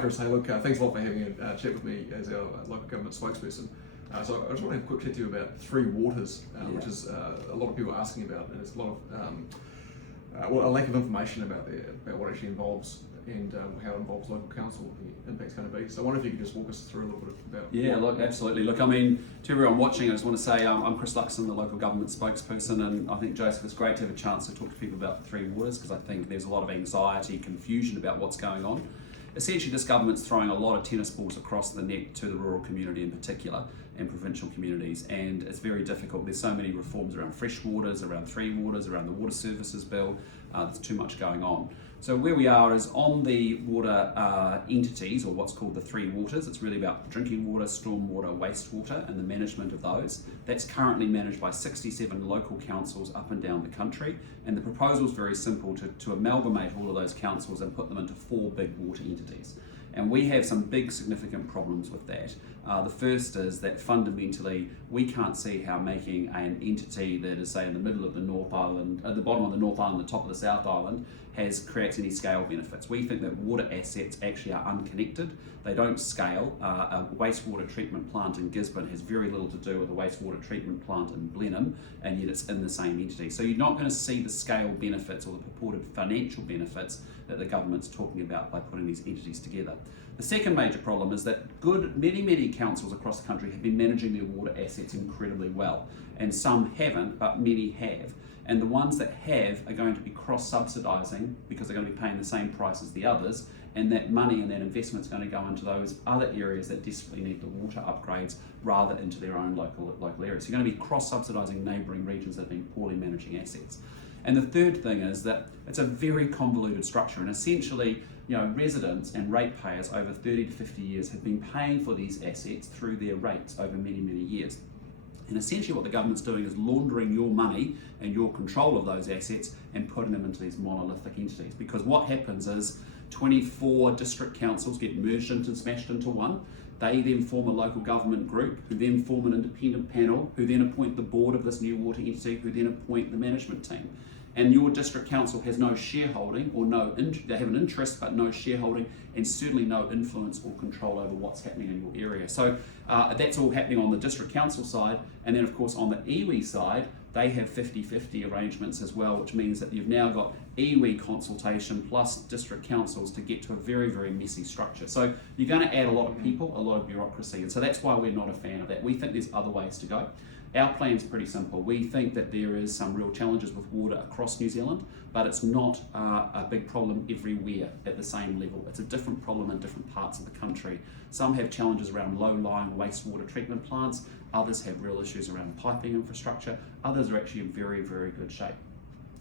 Chris, hey, look, thanks a lot for having a chat with me as our local government spokesperson. So I just want to have a quick chat to you about Three Waters, which is a lot of people are asking about, and there's a lot of a lack of information about what actually involves and how it involves local council, what the impact's going to be. So I wonder if you could just walk us through a little bit about. Yeah, look, absolutely. Look, I mean, to everyone watching, I just want to say I'm Chris Luxon, the local government spokesperson, and I think, Joseph, it's great to have a chance to talk to people about Three Waters because I think there's a lot of anxiety, confusion about what's going on. Essentially, this government's throwing a lot of tennis balls across the net to the rural community in particular and provincial communities, and it's very difficult. There's so many reforms around fresh waters, around Three Waters, around the water services bill. There's too much going on. So where we are is on the water entities, or what's called the Three Waters. It's really about drinking water, stormwater, wastewater, and the management of those. That's currently managed by 67 local councils up and down the country, and the proposal is very simple, to amalgamate all of those councils and put them into 4 big water entities. And we have some big significant problems with that. The first is that fundamentally we can't see how making an entity that is, say, in the middle of the North Island, at the bottom of the North Island, the top of the South Island, creates any scale benefits. We think that water assets actually are unconnected. They don't scale. A wastewater treatment plant in Gisborne has very little to do with a wastewater treatment plant in Blenheim, and yet it's in the same entity. So you're not going to see the scale benefits or the purported financial benefits that the government's talking about by putting these entities together. The second major problem is that many councils across the country have been managing their water assets incredibly well, and some haven't, but many have. And the ones that have are going to be cross-subsidising because they're going to be paying the same price as the others, and that money and that investment is going to go into those other areas that desperately need the water upgrades rather into their own local areas. So you're going to be cross-subsidising neighbouring regions that have been poorly managing assets. And the third thing is that it's a very convoluted structure, and essentially, residents and ratepayers over 30 to 50 years have been paying for these assets through their rates over many, many years. And essentially what the government's doing is laundering your money and your control of those assets and putting them into these monolithic entities. Because what happens is 24 district councils get merged into and smashed into one. They then form a local government group, who then form an independent panel, who then appoint the board of this new water entity, who then appoint the management team. And your district council has no shareholding, or they have an interest but no shareholding, and certainly no influence or control over what's happening in your area. So that's all happening on the district council side, and then of course on the iwi side, they have 50-50 arrangements as well, which means that you've now got iwi consultation plus district councils to get to a very, very messy structure. So you're going to add a lot of people, a lot of bureaucracy, and so that's why we're not a fan of that. We think there's other ways to go. Our plan's pretty simple. We think that there is some real challenges with water across New Zealand, but it's not a big problem everywhere at the same level. It's a different problem in different parts of the country. Some have challenges around low-lying wastewater treatment plants, others have real issues around piping infrastructure, others are actually in very, very good shape.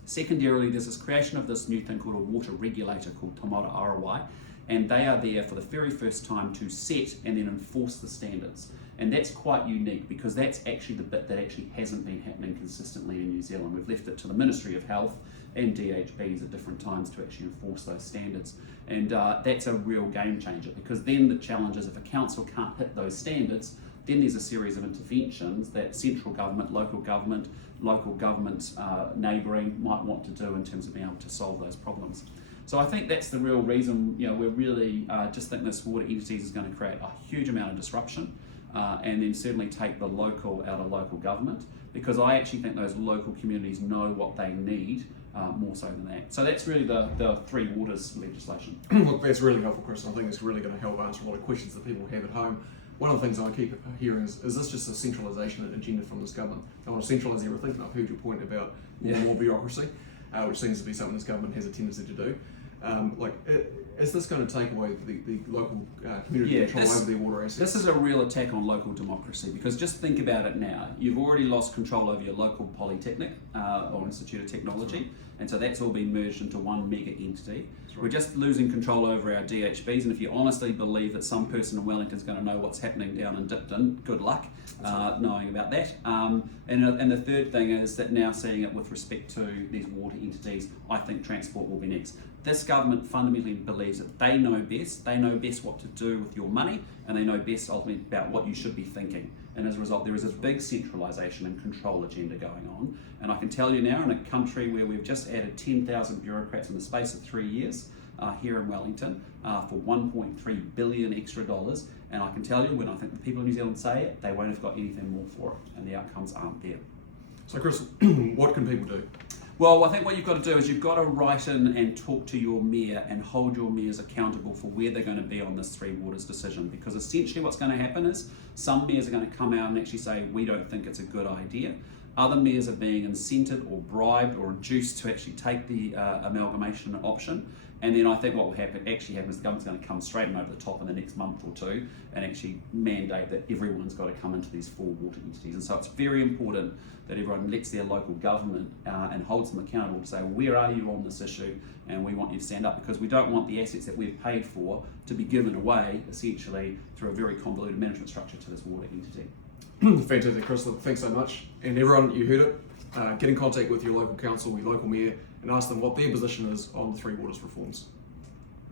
Secondarily, there's this creation of this new thing called a water regulator called Tamara ROI, and they are there for the very first time to set and then enforce the standards. And that's quite unique because that's actually the bit that actually hasn't been happening consistently in New Zealand. We've left it to the Ministry of Health and DHBs at different times to actually enforce those standards. And that's a real game changer, because then the challenge is if a council can't hit those standards, then there's a series of interventions that central government, local government, neighbouring might want to do in terms of being able to solve those problems. So I think that's the real reason, we're really just think this water entities is going to create a huge amount of disruption. And then certainly take the local out of local government, because I actually think those local communities know what they need more so than that. So that's really the Three Waters legislation. Look, that's really helpful, Chris. I think it's really going to help answer a lot of questions that people have at home. One of the things I keep hearing is this just a centralisation agenda from this government? They want to centralise everything. And I've heard your point about more bureaucracy, which seems to be something this government has a tendency to do. Is this going to take away the local community control over their water assets? This is a real attack on local democracy, because just think about it now. You've already lost control over your local Polytechnic or Institute of Technology, and so that's all been merged into one mega entity. Right. We're just losing control over our DHBs, and if you honestly believe that some person in Wellington is going to know what's happening down in Dipton, good luck knowing about that. And the third thing is that now seeing it with respect to these water entities, I think transport will be next. This government fundamentally believes that they know best what to do with your money, and they know best ultimately about what you should be thinking. And as a result, there is this big centralisation and control agenda going on. And I can tell you now, in a country where we've just added 10,000 bureaucrats in the space of 3 years, here in Wellington for 1.3 billion extra dollars. And I can tell you, when I think the people of New Zealand say it, they won't have got anything more for it, and the outcomes aren't there. So Chris, what can people do? Well, I think what you've got to do is you've got to write in and talk to your mayor and hold your mayors accountable for where they're going to be on this Three Waters decision, because essentially what's going to happen is some mayors are going to come out and actually say, we don't think it's a good idea. Other mayors are being incented or bribed or induced to actually take the amalgamation option. And then I think what will actually happen is the government's going to come straight and over the top in the next month or two and actually mandate that everyone's got to come into these 4 water entities. And so it's very important that everyone lets their local government and holds them accountable to say, where are you on this issue? And we want you to stand up, because we don't want the assets that we've paid for to be given away essentially through a very convoluted management structure to this water entity. Fantastic, Chris. Look, thanks so much. And everyone, you heard it. Get in contact with your local council, your local mayor, and ask them what their position is on the Three Waters reforms.